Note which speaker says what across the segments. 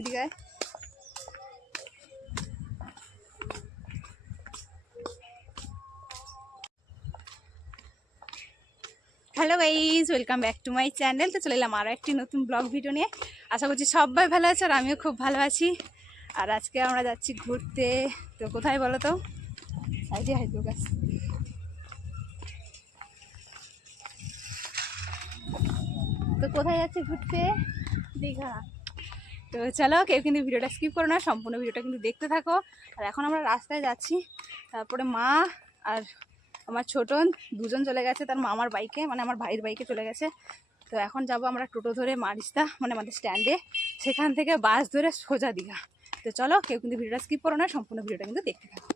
Speaker 1: এদিকে hello guys, welcome back to my channel. তো চলে এলাম আরও একটি নতুন ব্লগ ভিডিও নিয়ে। আশা করছি সবাই ভালো আছে আর আমিও খুব ভালো আছি। আর আজকে আমরা যাচ্ছি ঘুরতে। তো কোথায় বলো তো? সাইডে হাইডো গাছ। তো কোথায় যাচ্ছি ঘুরতে? দীঘা। তো চলো কেউ কিন্তু ভিডিওটা স্কিপ করো না, সম্পূর্ণ ভিডিওটা কিন্তু দেখতে থাকো। আর এখন আমরা রাস্তায় যাচ্ছি। তারপরে মা আর আমার ছোটন দুজন চলে গেছে, তার মামার বাইকে মানে আমার ভাইয়ের বাইকে চলে গেছে। তো এখন যাব আমরা টোটো ধরে মারিস্তা মানে আমাদের স্ট্যান্ডে সেখান থেকে বাস ধরে সোজা দীঘা। তো চলো কেউ কিন্তু ভিডিওটা স্কিপ করো না, সম্পূর্ণ ভিডিওটা কিন্তু দেখতে থাকো।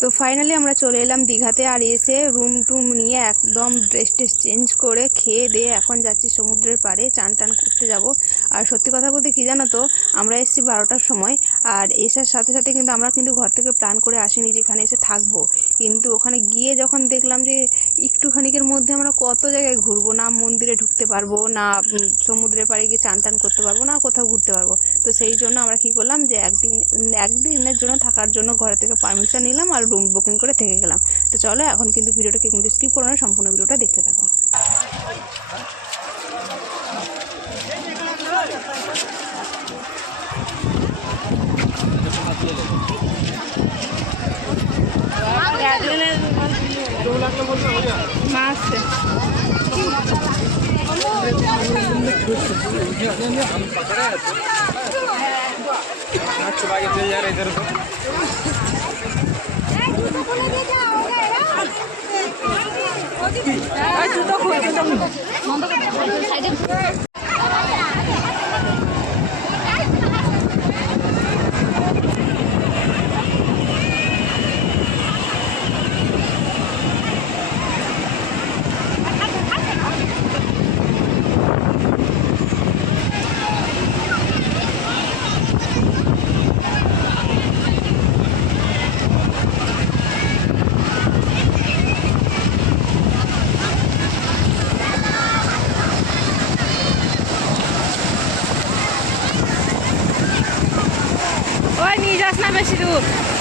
Speaker 1: তো ফাইনালি আমরা চলে এলাম দীঘাতে আর এসে রুম টুম নিয়ে একদম ড্রেস ট্রেস চেঞ্জ করে খেয়ে দিয়ে এখন যাচ্ছি সমুদ্রের পাড়ে চান টান করতে যাব। আর সত্যি কথা বলতে কি জানো তো, আমরা এসেছি বারোটার সময়, আর এসার সাথে সাথে কিন্তু আমরা কিন্তু ঘর থেকে প্ল্যান করে আসিনি যেখানে এসে থাকব। কিন্তু ওখানে গিয়ে যখন দেখলাম যে একটুখানিকের মধ্যে আমরা কত জায়গায় ঘুরবো, না মন্দিরে ঢুকতে পারব, না সমুদ্রের পাড়ে গিয়ে চান টান করতে পারব, না কোথাও ঘুরতে পারব। তো সেই জন্য আমরা কি করলাম যে একদিন, একদিনের জন্য থাকার জন্য ঘর থেকে পারমিশন নিলাম আর রুম বুকিং করে থেকে গেলাম। তো চলো এখন কিন্তু ভিডিওটাকে কিন্তু স্কিপ করো না, সম্পূর্ণ ভিডিওটা দেখতে থাকো। মাছ
Speaker 2: चुरा के चले जा रहे इधर उधर
Speaker 1: ওই নিয়ে teraz mamy się tu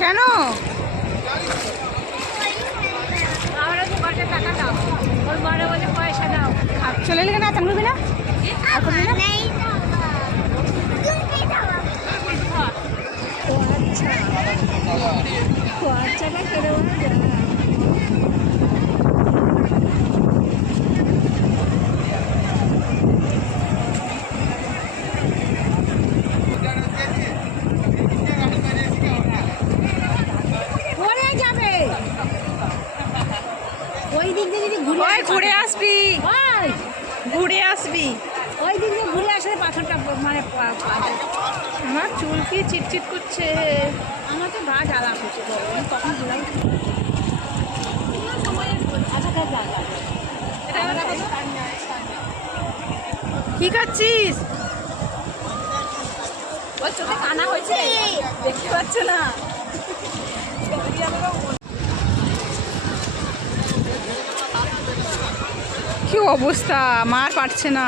Speaker 1: কেন? চলে কেন? এখন করবি না? আর করবি না
Speaker 3: যাবে ওই দিক দিয়ে যদি ঘুরে
Speaker 1: আসবি। ঘুরে আসবি।
Speaker 3: ওই দিন ঘুরে আসলে পাথরটা মানে
Speaker 1: আমার চুল কি চিটচিট করছে?
Speaker 3: আমার তো গা জ্বালা করছে তো আমি তখন ঘুরাই? আচ্ছা।
Speaker 1: কি খাচ্ছিস? ওর চোখে কানা হয়েছে? দেখতে পাচ্ছ না। কি অবস্থা? মার পারছে না।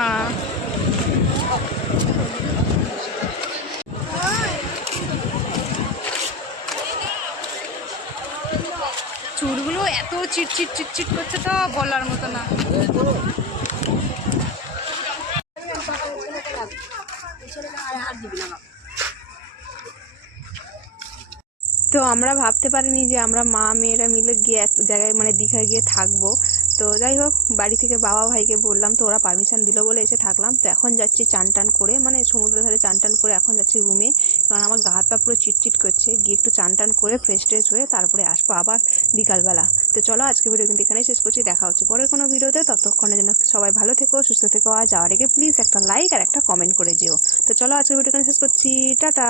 Speaker 1: চুলগুলো এত চিটচিট চিটচিট করছে তো বলার মতো না।
Speaker 4: তো আমরা ভাবতে পারিনি যে আমরা মা মেয়েরা মিলে গিয়ে এক জায়গায় মানে দীঘায় গিয়ে থাকব। তো যাই হোক, বাড়ি থেকে বাবা ভাইকে বললাম তো ওরা পারমিশন দিল বলে এসে থাকলাম। তো এখন যাচ্ছি চান টান করে মানে সমুদ্রের ধারে চান টান করে এখন যাচ্ছি রুমে কারণ আমার গা হাত পা পুরো চিটচিট করছে। গিয়ে একটু চান টান করে ফ্রেশ ট্রেশ হয়ে তারপরে আসব আবার বিকালবেলা। তো চলো, আজকে ভিডিও কিন্তু এখানেই শেষ করছি। দেখা হচ্ছে পরের কোনো ভিডিওতে ততক্ষণের জন্য সবাই ভালো থেকো, সুস্থ থেকো। আর যাওয়ার আগে প্লিজ একটা লাইক আর একটা কমেন্ট করে যেও। তো চলো আজকে ভিডিও এখানে শেষ করছি। টাটা!